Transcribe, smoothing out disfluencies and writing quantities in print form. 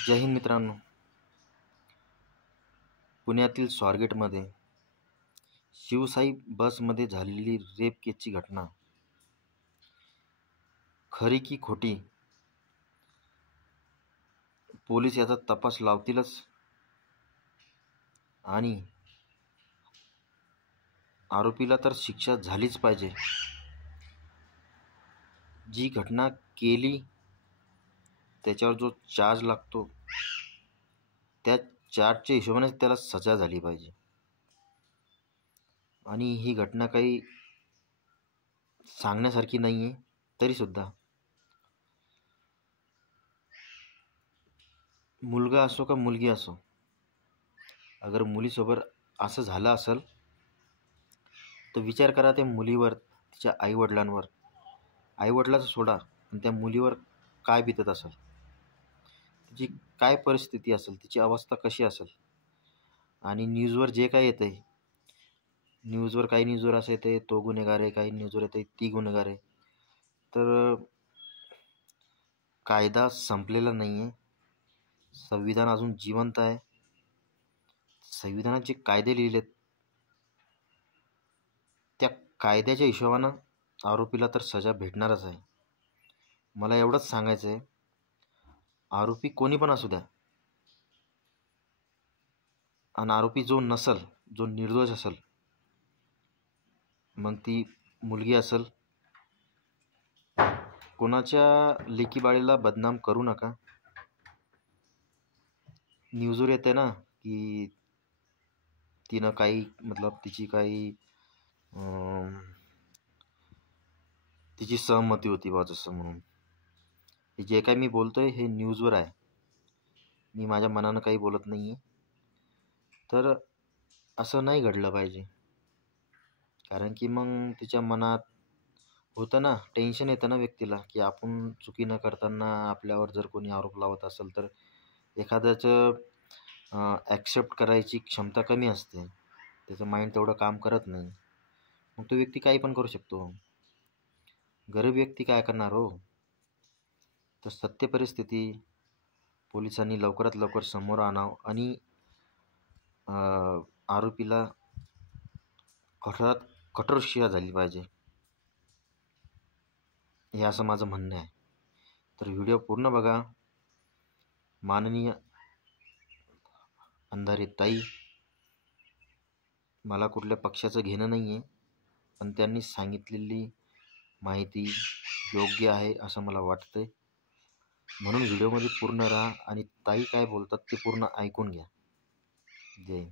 जय हिंद मित्रांनो. पुण्यातील स्वारगेटमध्ये शिवसाई बसमध्ये झालेली रेप केसची घटना खरी की खोटी, पोलीस याचा तपास लावतीलच आणि आरोपीला तर शिक्षा झालीच पाहिजे. जी घटना केली त्याच्यावर जो चार्ज लागतो त्या चार्जच्या हिशोबाने त्याला सजा झाली पाहिजे. आणि ही घटना काही सांगण्यासारखी नाही आहे. तरीसुद्धा मुलगा असो का मुलगी असो, अगर मुलीसोबत असं झालं असेल तर विचार करा त्या मुलीवर, तिच्या आईवडिलांवर. आईवडिलाचं सोडा, पण त्या मुलीवर काय बितत असेल, तिची काय परिस्थिती असेल, तिची अवस्था कशी असेल. आणि न्यूजवर जे काय येतं आहे, काही न्यूजवर असं येतं आहे तो गुन्हेगार आहे, काही न्यूजवर येतं आहे ती गुन्हेगार आहे. तर कायदा संपलेला नाही आहे. संविधान अजून जिवंत आहे. संविधानात जे कायदे लिहिलेत त्या कायद्याच्या हिशोबानं आरोपीला तर सजा भेटणारच आहे. मला एवढंच सांगायचं आहे, आरोपी कोणी पण असू द्या, आणि आरोपी जो नसल, जो निर्दोष असेल, मग ती मुलगी असेल, कोणाच्या लेकीबाळीला बदनाम करू नका. न्यूजवर येते ना की तिनं काही तिची काही तिची सहमती होती बा जसं म्हणून. हे जे काही मी बोलतोय हे न्यूजवर आहे, मी माझ्या मनानं काही बोलत नाही आहे. तर असं नाही घडलं पाहिजे, कारण की मग तिच्या मनात होतं ना, टेन्शन येतं ना व्यक्तीला, की आपण चुकी न करताना आपल्यावर जर कोणी आरोप लावत असेल तर एखाद्याचं ॲक्सेप्ट करायची क्षमता कमी असते, त्याचं माइंड तेवढं काम करत नाही. मग तो व्यक्ती काही पण करू शकतो. गरीब व्यक्ती काय करणार हो. तर सत्य परिस्थिती पोलिसांनी लवकरात लवकर समोर आणावं आणि आरोपीला कठोरात कठोर शिक्षा झाली पाहिजे, हे असं माझं म्हणणं आहे. तर व्हिडिओ पूर्ण बघा. माननीय अंधारे ताई, मला कुठल्या पक्षाचं घेणं नाही आहे, पण त्यांनी सांगितलेली माहिती योग्य आहे असं मला वाटतंय. म्हणून व्हिडिओमध्ये पूर्ण राहा आणि ताई काय बोलतात ते पूर्ण ऐकून घ्या. जय